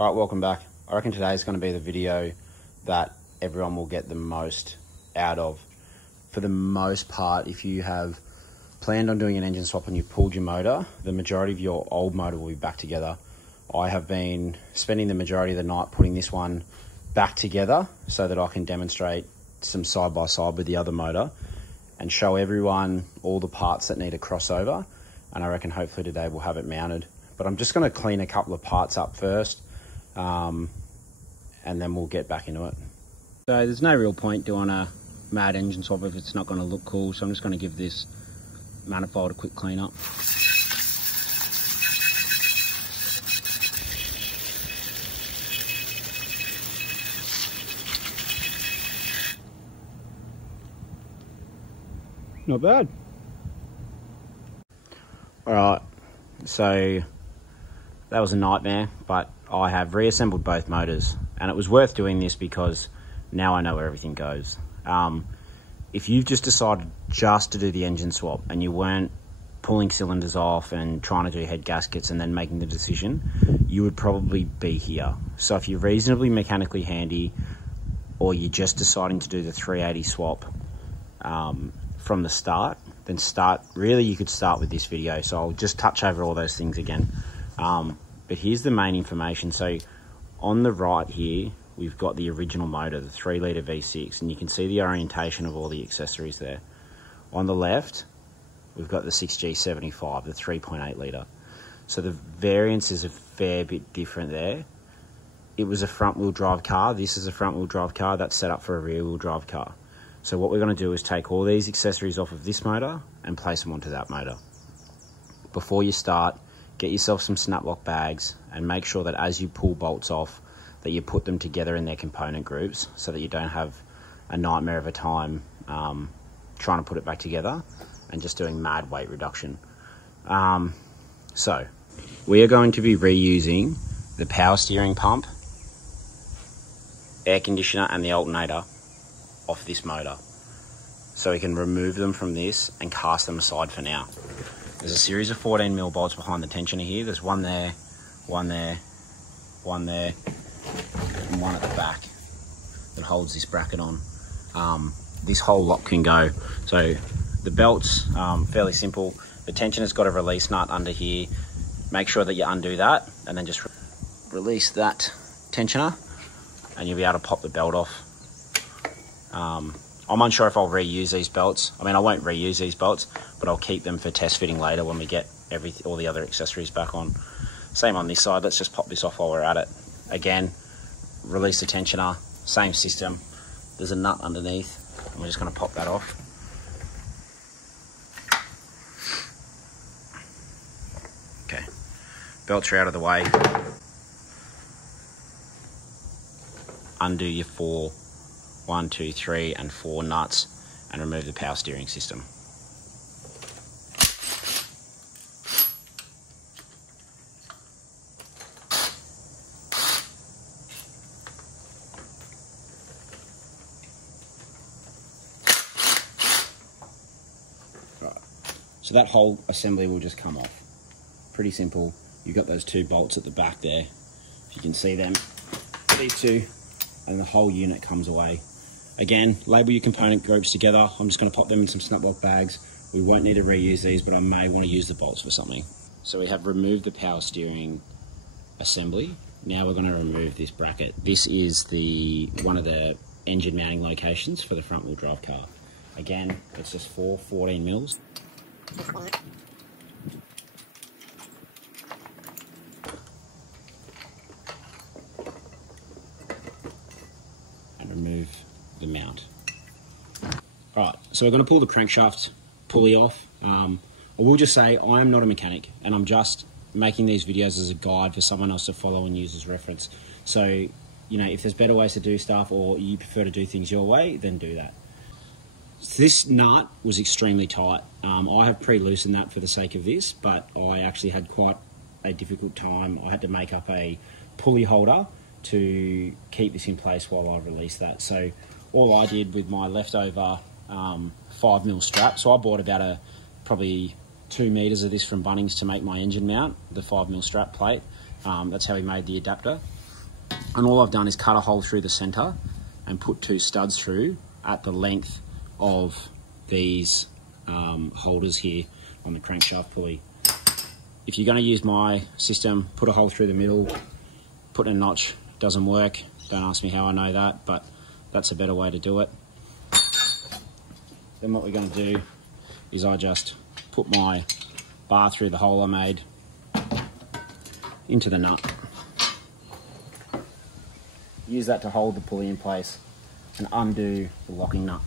Alright, welcome back. I reckon today is going to be the video that everyone will get the most out of. For the most part, if you have planned on doing an engine swap and you've pulled your motor, the majority of your old motor will be back together. I have been spending the majority of the night putting this one back together so that I can demonstrate some side by side with the other motor and show everyone all the parts that need a crossover. And I reckon hopefully today we'll have it mounted. But I'm just going to clean a couple of parts up first. And then we'll get back into it. So there's no real point doing a mad engine swap if it's not going to look cool, so I'm just going to give this manifold a quick clean up. Not bad. Alright, so that was a nightmare, but I have reassembled both motors, and it was worth doing this because now I know where everything goes. If you've just decided just to do the engine swap and you weren't pulling cylinders off and trying to do head gaskets and then making the decision, you would probably be here. So if you're reasonably mechanically handy, or you're just deciding to do the 380 swap from the start, then really you could start with this video. So I'll just touch over all those things again. But here's the main information. So on the right here, we've got the original motor, the 3-litre V6, and you can see the orientation of all the accessories there. On the left, we've got the 6G75, the 3.8 litre. So the variance is a fair bit different there. It was a front-wheel drive car. This is a front-wheel drive car that's set up for a rear-wheel drive car. So what we're going to do is take all these accessories off of this motor and place them onto that motor. Before you start, get yourself some snap lock bags and make sure that as you pull bolts off, that you put them together in their component groups so that you don't have a nightmare of a time trying to put it back together and just doing mad weight reduction. So we are going to be reusing the power steering pump, air conditioner and the alternator off this motor. So we can remove them from this and cast them aside for now. There's a series of 14mm bolts behind the tensioner here. There's one there, one there, one there, and one at the back that holds this bracket on. This whole lot can go. So the belt's fairly simple. The tensioner's got a release nut under here. Make sure that you undo that and then just release that tensioner and you'll be able to pop the belt off. I'm unsure if I'll reuse these belts. I mean, I won't reuse these belts, but I'll keep them for test fitting later when we get all the other accessories back on. Same on this side. Let's just pop this off while we're at it. Again, release the tensioner, same system. There's a nut underneath, and we're just going to pop that off. Okay, belts are out of the way. Undo your 1, 2, 3 and 4 nuts and remove the power steering system. Right. So that whole assembly will just come off. Pretty simple. You've got those 2 bolts at the back there. If you can see them, these 2, and the whole unit comes away. Again, label your component groups together. I'm just going to pop them in some snap lock bags. We won't need to reuse these, but I may want to use the bolts for something. So we have removed the power steering assembly. Now we're going to remove this bracket. This is one of the engine mounting locations for the front wheel drive car. Again, it's just 4 14mm. And remove the mount. Alright, so we're going to pull the crankshaft pulley off. I will just say I am not a mechanic and I'm just making these videos as a guide for someone else to follow and use as reference. So, you know, if there's better ways to do stuff or you prefer to do things your way, then do that. This nut was extremely tight. I have pre-loosened that for the sake of this, but I actually had quite a difficult time. I had to make up a pulley holder to keep this in place while I release that. So all I did with my leftover 5mm strap, so I bought about probably 2 meters of this from Bunnings to make my engine mount, the 5mm strap plate. That's how we made the adapter. And all I've done is cut a hole through the center and put 2 studs through at the length of these holders here on the crankshaft pulley. If you're going to use my system, put a hole through the middle, put in a notch. Doesn't work. Don't ask me how I know that, but that's a better way to do it. Then what we're going to do is I just put my bar through the hole I made into the nut. Use that to hold the pulley in place and undo the locking nut.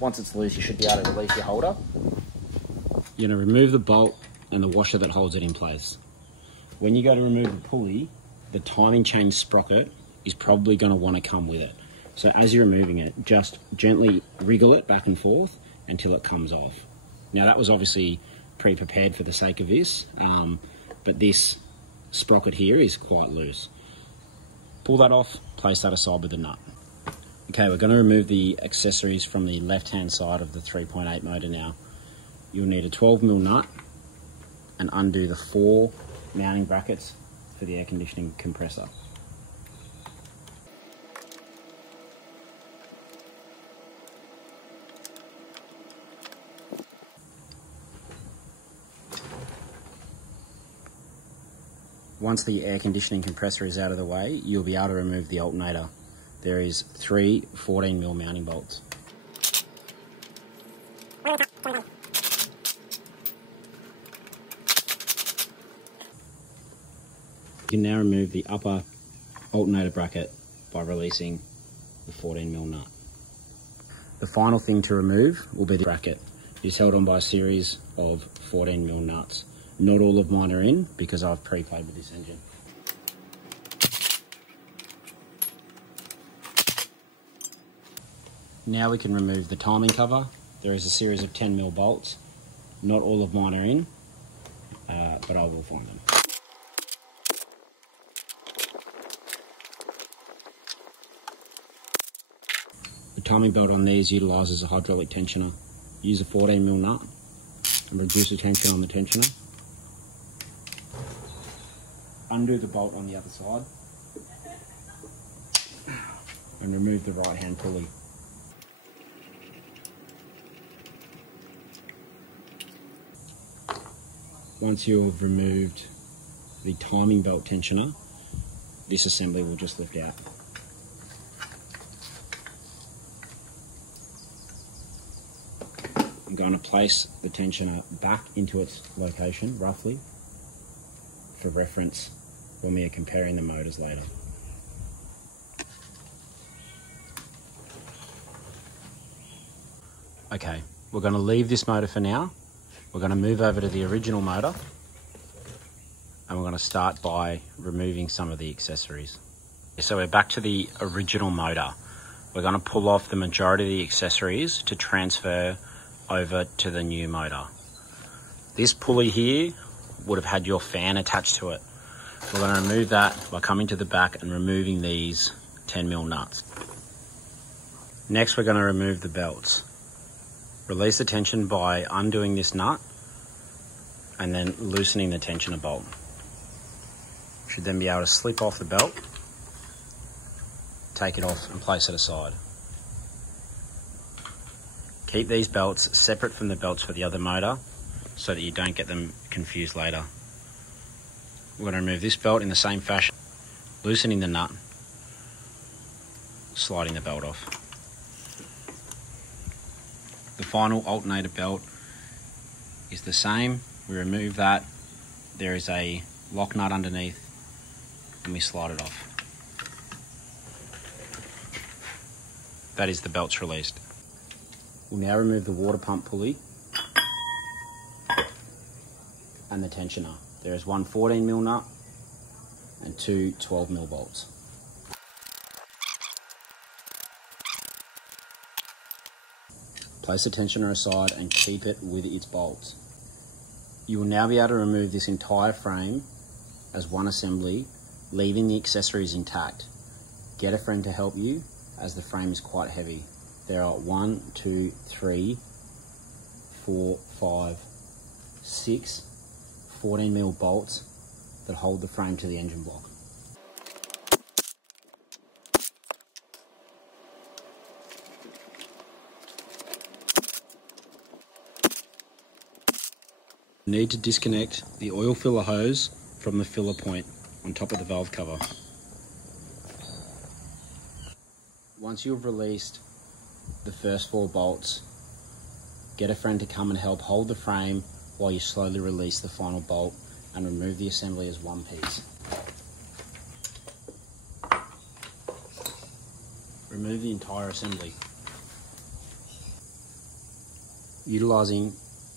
Once it's loose, you should be able to release your holder. You're going to remove the bolt and the washer that holds it in place. When you go to remove the pulley, the timing chain sprocket is probably going to want to come with it. So as you're removing it, just gently wriggle it back and forth until it comes off. Now that was obviously pre-prepared for the sake of this, but this sprocket here is quite loose. Pull that off, place that aside with the nut. Okay, we're going to remove the accessories from the left-hand side of the 3.8 motor now. You'll need a 12mm nut and undo the 4 mounting brackets for the air conditioning compressor. Once the air conditioning compressor is out of the way, you'll be able to remove the alternator. There is 3 14mm mounting bolts. You can now remove the upper alternator bracket by releasing the 14mm nut. The final thing to remove will be the bracket. It's held on by a series of 14mm nuts. Not all of mine are in because I've pre-played with this engine. Now we can remove the timing cover. There is a series of 10mm bolts. Not all of mine are in, but I will find them. The timing belt on these utilises a hydraulic tensioner. Use a 14mm nut and reduce the tension on the tensioner. Undo the bolt on the other side and remove the right hand pulley. Once you've removed the timing belt tensioner, this assembly will just lift out. I'm going to place the tensioner back into its location, roughly, for reference when we are comparing the motors later. Okay, we're going to leave this motor for now. We're going to move over to the original motor and we're going to start by removing some of the accessories. So we're back to the original motor. We're going to pull off the majority of the accessories to transfer over to the new motor. This pulley here would have had your fan attached to it. We're going to remove that by coming to the back and removing these 10mm nuts. Next, we're going to remove the belts. Release the tension by undoing this nut and then loosening the tensioner bolt. Should then be able to slip off the belt, take it off and place it aside. Keep these belts separate from the belts for the other motor so that you don't get them confused later. We're going to remove this belt in the same fashion, loosening the nut, sliding the belt off. The final alternator belt is the same. We remove that. There is a lock nut underneath and we slide it off. That is the belts released. We'll now remove the water pump pulley and the tensioner. There is one 14mm nut and 2 12mm bolts. Place the tensioner aside and keep it with its bolts. You will now be able to remove this entire frame as one assembly, leaving the accessories intact. Get a friend to help you as the frame is quite heavy. There are 1, 2, 3, 4, 5, 6 14mm bolts that hold the frame to the engine block. need to disconnect the oil filler hose from the filler point on top of the valve cover. Once you've released the first 4 bolts, get a friend to come and help hold the frame while you slowly release the final bolt and remove the assembly as one piece. Remove the entire assembly. Utilising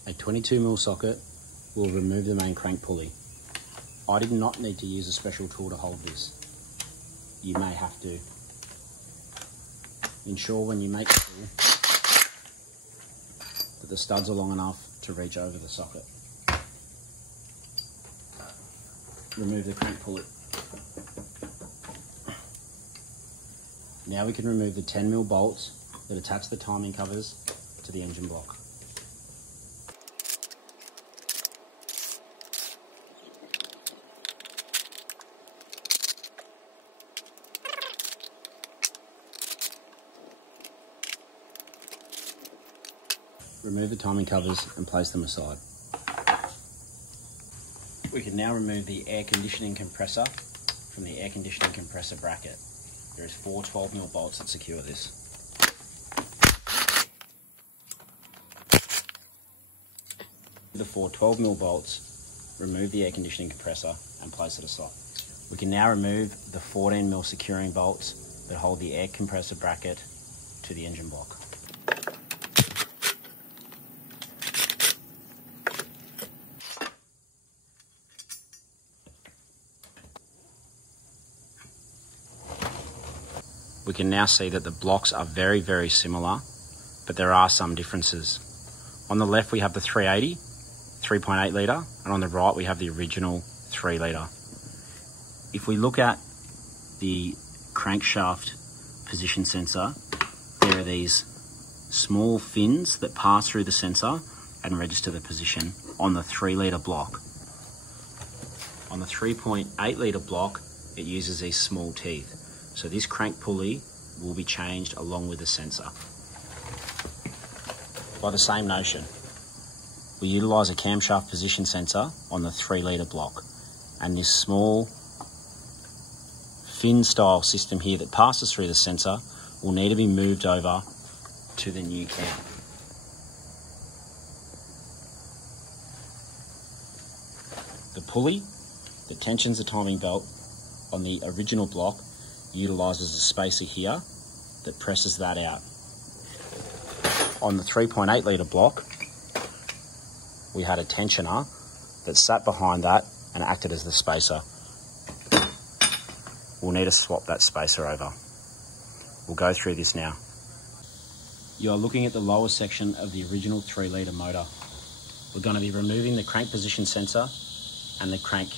a 22mm socket, we'll remove the main crank pulley. I did not need to use a special tool to hold this. You may have to. Ensure when you make the tool that the studs are long enough to reach over the socket. Remove the crank pulley. Now we can remove the 10mm bolts that attach the timing covers to the engine block. Remove the timing covers and place them aside. We can now remove the air conditioning compressor from the air conditioning compressor bracket. There is 4 12mm bolts that secure this. With the 4 12mm bolts, remove the air conditioning compressor and place it aside. We can now remove the 14mm securing bolts that hold the air compressor bracket to the engine block. We can now see that the blocks are very, very similar, but there are some differences. On the left we have the 380, 3.8 litre, and on the right we have the original 3 litre. If we look at the crankshaft position sensor, there are these small fins that pass through the sensor and register the position on the 3 litre block. On the 3.8 litre block, it uses these small teeth. So this crank pulley will be changed along with the sensor. By the same notion, we utilise a camshaft position sensor on the 3 litre block, and this small fin style system here that passes through the sensor will need to be moved over to the new cam. The pulley that tensions the timing belt on the original block utilises a spacer here that presses that out. On the 3.8 litre block, we had a tensioner that sat behind that and acted as the spacer. We'll need to swap that spacer over. We'll go through this now. You are looking at the lower section of the original 3 litre motor. We're going to be removing the crank position sensor and the crank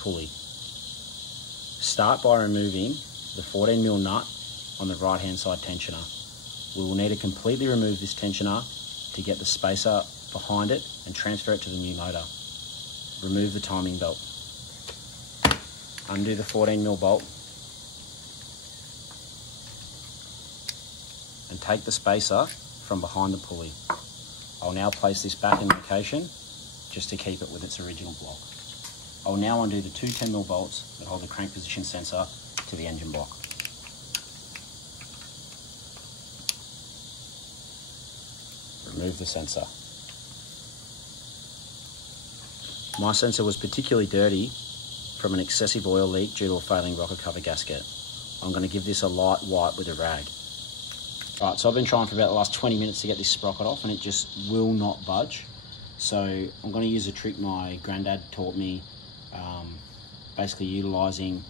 pulley. Start by removing the 14mm nut on the right hand side tensioner. We will need to completely remove this tensioner to get the spacer behind it and transfer it to the new motor. Remove the timing belt. Undo the 14mm bolt and take the spacer from behind the pulley. I'll now place this back in location just to keep it with its original block. I'll now undo the 2 10mm bolts that hold the crank position sensor to the engine block. Remove the sensor. My sensor was particularly dirty from an excessive oil leak due to a failing rocker cover gasket. I'm going to give this a light wipe with a rag. Alright, so I've been trying for about the last 20 minutes to get this sprocket off and it just will not budge. So I'm going to use a trick my granddad taught me, basically utilising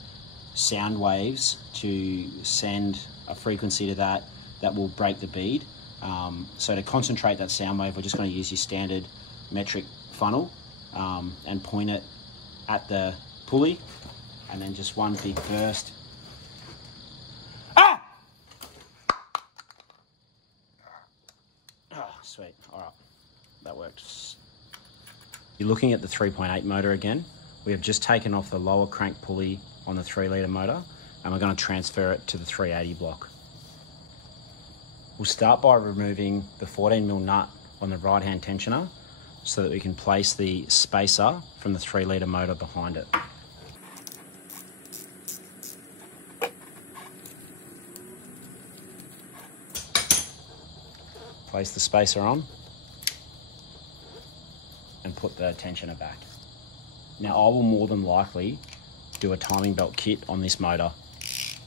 sound waves to send a frequency to that will break the bead. So to concentrate that sound wave, we're just going to use your standard metric funnel and point it at the pulley, and then just one big burst. Ah! Oh, sweet. All right, that worked. You're looking at the 3.8 motor again. We have just taken off the lower crank pulley on the 3 litre motor, and we're going to transfer it to the 380 block. We'll start by removing the 14mm nut on the right hand tensioner so that we can place the spacer from the 3 litre motor behind it. Place the spacer on and put the tensioner back. Now I will more than likely do a timing belt kit on this motor.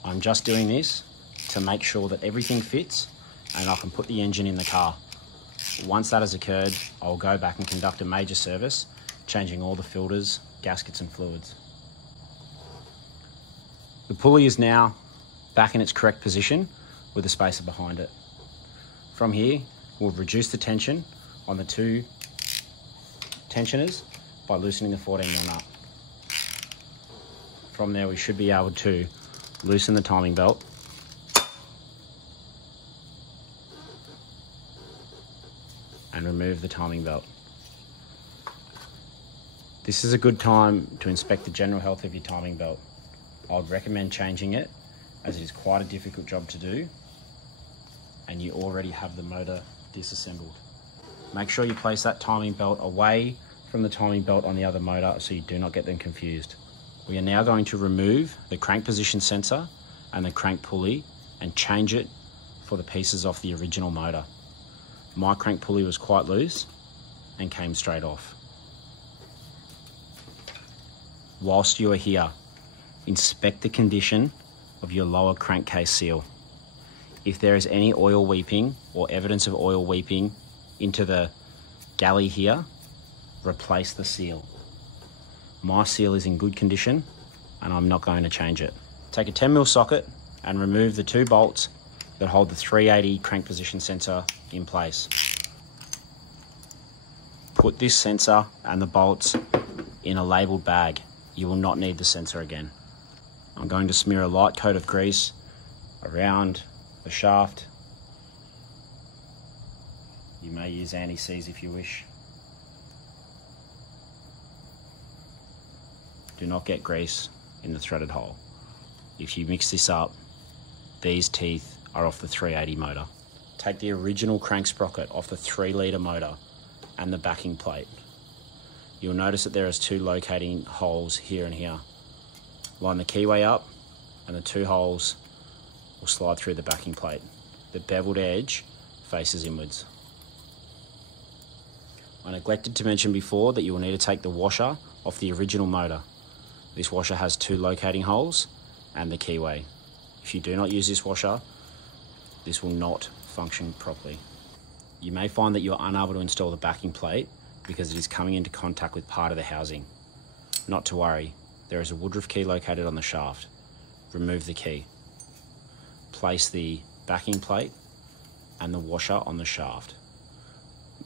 I'm just doing this to make sure that everything fits and I can put the engine in the car. Once that has occurred, I'll go back and conduct a major service, changing all the filters, gaskets and fluids. The pulley is now back in its correct position with the spacer behind it. From here, we'll reduce the tension on the 2 tensioners by loosening the 14mm nut. From there, we should be able to loosen the timing belt and remove the timing belt. This is a good time to inspect the general health of your timing belt. I would recommend changing it, as it is quite a difficult job to do and you already have the motor disassembled. Make sure you place that timing belt away from the timing belt on the other motor so you do not get them confused. We are now going to remove the crank position sensor and the crank pulley and change it for the pieces off the original motor. My crank pulley was quite loose and came straight off. Whilst you are here, inspect the condition of your lower crankcase seal. If there is any oil weeping or evidence of oil weeping into the galley here, replace the seal. My seal is in good condition and I'm not going to change it. Take a 10mm socket and remove the 2 bolts that hold the 380 crank position sensor in place. Put this sensor and the bolts in a labelled bag. You will not need the sensor again. I'm going to smear a light coat of grease around the shaft. You may use anti-seize if you wish. Do not get grease in the threaded hole. If you mix this up, these teeth are off the 380 motor. Take the original crank sprocket off the 3 litre motor and the backing plate. You'll notice that there is 2 locating holes here and here. Line the keyway up and the 2 holes will slide through the backing plate. The beveled edge faces inwards. I neglected to mention before that you will need to take the washer off the original motor. This washer has 2 locating holes and the keyway. If you do not use this washer, this will not function properly. You may find that you are unable to install the backing plate because it is coming into contact with part of the housing. Not to worry, there is a woodruff key located on the shaft. Remove the key. Place the backing plate and the washer on the shaft.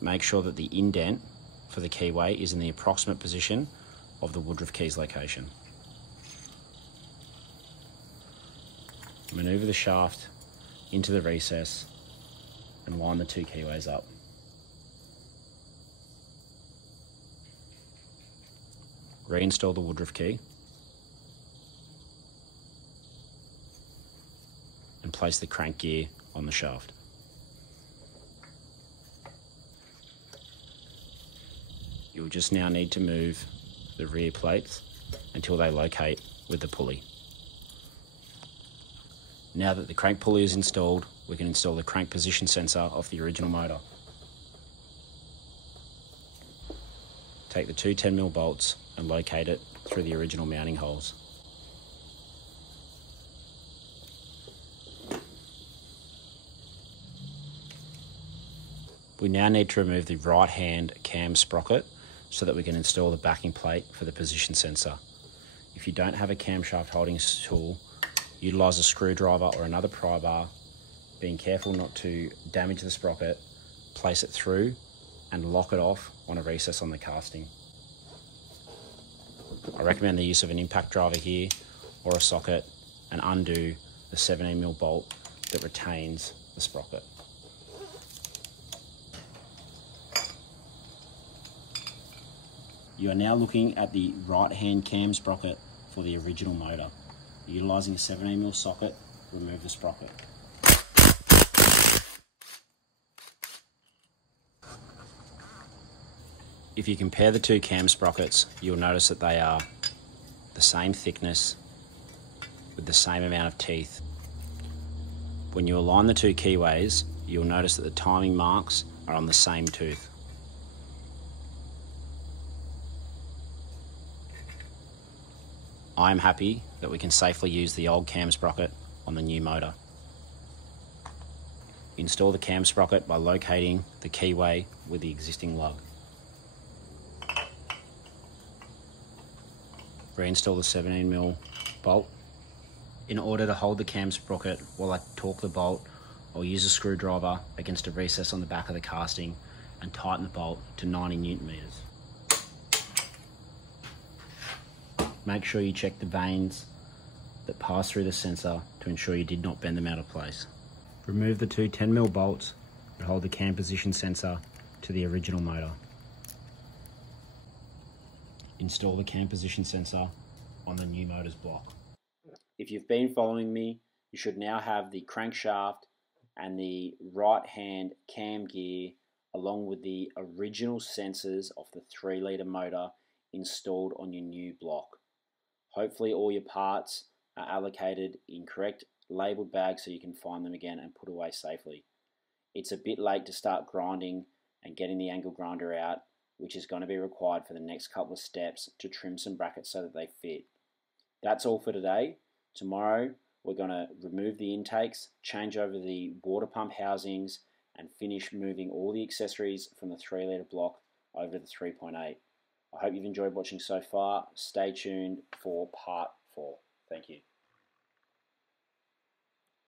Make sure that the indent for the keyway is in the approximate position of the woodruff key's location. Maneuver the shaft into the recess and line the 2 keyways up. Reinstall the woodruff key and place the crank gear on the shaft. You'll just now need to move the rear plates until they locate with the pulley. Now that the crank pulley is installed, we can install the crank position sensor off the original motor. Take the 2 10mm bolts and locate it through the original mounting holes. We now need to remove the right hand cam sprocket so that we can install the backing plate for the position sensor. If you don't have a camshaft holding tool, utilise a screwdriver or another pry bar, being careful not to damage the sprocket, place it through and lock it off on a recess on the casting. I recommend the use of an impact driver here or a socket and undo the 17mm bolt that retains the sprocket. You are now looking at the right hand cam sprocket for the original motor. Utilising a 17mm socket, remove the sprocket. If you compare the two cam sprockets, you'll notice that they are the same thickness with the same amount of teeth. When you align the two keyways, you'll notice that the timing marks are on the same tooth. I am happy that we can safely use the old cam sprocket on the new motor. Install the cam sprocket by locating the keyway with the existing lug. Reinstall the 17mm bolt. In order to hold the cam sprocket while I torque the bolt, I'll use a screwdriver against a recess on the back of the casting and tighten the bolt to 90 Newton meters. Make sure you check the vanes that pass through the sensor to ensure you did not bend them out of place. Remove the two 10mm bolts that hold the cam position sensor to the original motor. Install the cam position sensor on the new motor's block. If you've been following me, you should now have the crankshaft and the right hand cam gear along with the original sensors of the 3-litre motor installed on your new block. Hopefully all your parts are allocated in correct labelled bags so you can find them again and put away safely. It's a bit late to start grinding and getting the angle grinder out, which is going to be required for the next couple of steps to trim some brackets so that they fit. That's all for today. Tomorrow we're going to remove the intakes, change over the water pump housings and finish moving all the accessories from the 3-litre block over to the 3.8. I hope you've enjoyed watching so far. Stay tuned for part 4. Thank you.